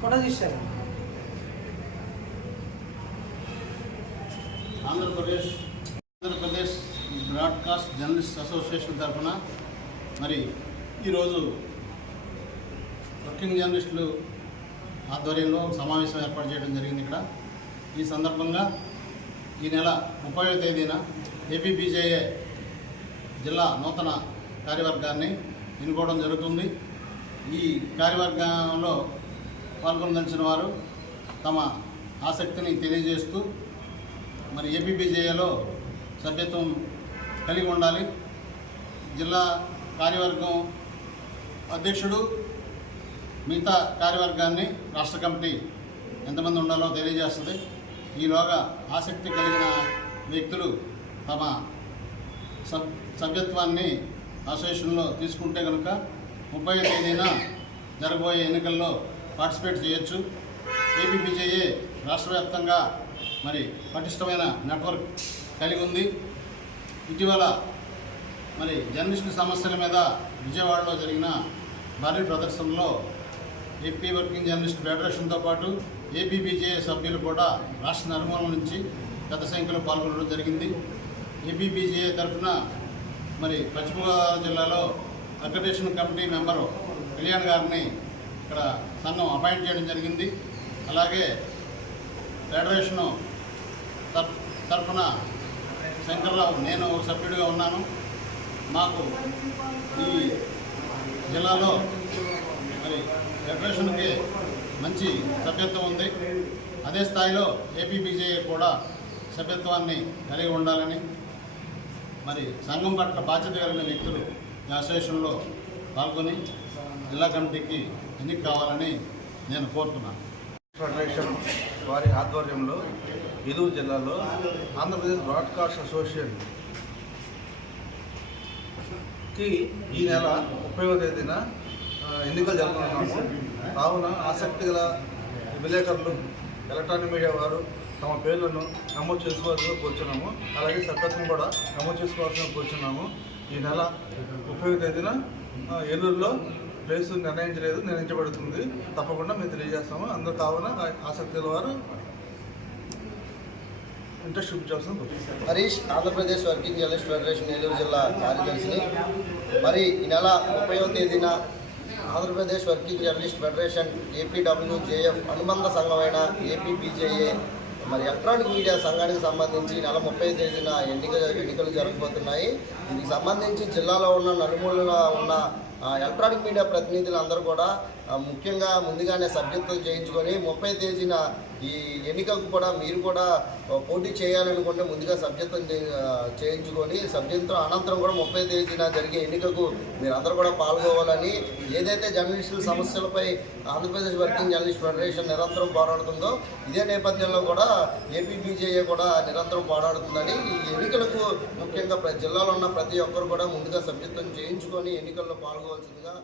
Photo తీశారు. Andhra Pradesh broadcast journalist association తరఫున మరి ఈరోజు వర్కింగ్ జర్నలిస్టులు ఆధ్వర్యంలో సమావేశం ఏర్పాటు చేయడం జరిగింది. ఇక్కడ ఈ సందర్భంగా ఈ నెల 30వ తేదీన ఏపీబీజేఏ జిల్లా నూతన కార్యవర్గాన్ని ఎన్నుకోవడం జరుగుతుంది. ఈ కార్యవర్గంలో పాల్గొనదలిచిన వారు తమ ఆసక్తిని తెలియజేస్తూ మరి ఏపీబీజేఏలో సభ్యత్వం కలిగి ఉండాలి. జిల్లా కార్యవర్గం అధ్యక్షుడు మిగతా కార్యవర్గాన్ని రాష్ట్ర కమిటీ ఎంతమంది ఉండాలో తెలియజేస్తుంది. ఈలోగా ఆసక్తి కలిగిన వ్యక్తులు తమ సభ్యత్వాన్ని అసోసియేషన్లో తీసుకుంటే కనుక 30వ తేదీన జరగబోయే ఎన్నికల్లో పార్టిసిపేట్ చేయొచ్చు. ఏపీబీజేఏ రాష్ట్ర వ్యాప్తంగా మరి పటిష్టమైన నెట్వర్క్ కలిగి ఉంది. ఇటీవల మరి జర్నలిస్టు సమస్యల మీద విజయవాడలో జరిగిన భారీ ప్రదర్శనలో ఏపీ వర్కింగ్ జర్నలిస్ట్ ఫెడరేషన్తో పాటు ఏపీబీజేఏ సభ్యులు కూడా రాష్ట్ర నలుమూలల నుంచి పెద్ద సంఖ్యలో పాల్గొనడం జరిగింది. ఏపీబీజేఏ తరఫున మరి పశ్చిమ గోదావరి జిల్లాలో అక్రిడేషన్ కమిటీ మెంబరు కళ్యాణ్ గారిని ఇక్కడ సంఘం అపాయింట్ చేయడం జరిగింది. అలాగే ఫెడరేషను తరఫున శంకర్రావు నేను సభ్యుడిగా ఉన్నాను. మాకు ఈ జిల్లాలో మరి ఫెడరేషన్కి మంచి సభ్యత్వం ఉంది. అదే స్థాయిలో ఏపీబీజేఏ కూడా సభ్యత్వాన్ని కలిగి ఉండాలని మరి సంఘం పట్ల బాధ్యత కలిగిన వ్యక్తులు ఈ అసోసియేషన్లో పాల్గొని జిల్లా కమిటీకి ఎన్నిక కావాలని నేను కోరుతున్నాను. ఫెడరేషన్ వారి ఆధ్వర్యంలో ఏలూరు జిల్లాలో ఆంధ్రప్రదేశ్ బ్రాడ్కాస్ట్ అసోసియేషన్కి ఈ నెల 30వ తేదీన ఎన్నికలు జరుపుకుంటున్నాము. కావున ఆసక్తి గల విలేకరులు ఎలక్ట్రానిక్ మీడియా వారు తమ పేర్లను నమోదు చేసుకోవాల్సిన కోరుచున్నాము. అలాగే సభ్యత్వం కూడా నమోదు చేసుకోవాల్సిన కోరుచున్నాము. ఈ నెల 30వ తేదీన ఏలూరులో ప్లేస్ నిర్ణయించబడుతుంది. తప్పకుండా మేము తెలియజేస్తాము. అందరూ కావున ఆసక్తి గల వారు ఇంట్రెస్ట్ చూపించాల్సిన కోరుతున్నాము. Harish, Andhra Pradesh working journalist federation Eluru జిల్లా కార్యదర్శిని. మరి ఈ నెల 30వ తేదీన Andhra Pradesh working journalist federation APWJF అనుబంధ సంఘమైన ఏపీబీజేఏ మరి ఎలక్ట్రానిక్ మీడియా సంఘానికి సంబంధించి నెల 30వ తేదీన ఎన్నికలు జరగబోతున్నాయి. దీనికి సంబంధించి జిల్లాలో ఉన్న నలుమూలలా ఉన్న ఎలక్ట్రానిక్ మీడియా ప్రతినిధులు అందరూ కూడా ముఖ్యంగా ముందుగానే సభ్యత్వం చేయించుకొని 30వ తేదీన ఈ ఎన్నికకు కూడా మీరు కూడా పోటీ చేయాలనుకుంటే ముందుగా సభ్యత్వం చేయించుకొని సభ్యత్వం అనంతరం కూడా 30వ తేదీన జరిగే ఎన్నికకు మీరందరూ కూడా పాల్గొవాలని, ఏదైతే జర్నలిస్టుల సమస్యలపై ఆంధ్రప్రదేశ్ వర్కింగ్ జర్నలిస్ట్ ఫెడరేషన్ నిరంతరం పోరాడుతుందో ఇదే నేపథ్యంలో కూడా ఏపీబీజేఏ కూడా నిరంతరం పోరాడుతుందని, ఈ ఎన్నికలకు ముఖ్యంగా జిల్లాలో ఉన్న ప్రతి ఒక్కరు కూడా ముందుగా సభ్యత్వం చేయించుకొని ఎన్నికల్లో పాల్గొవాల్సిందిగా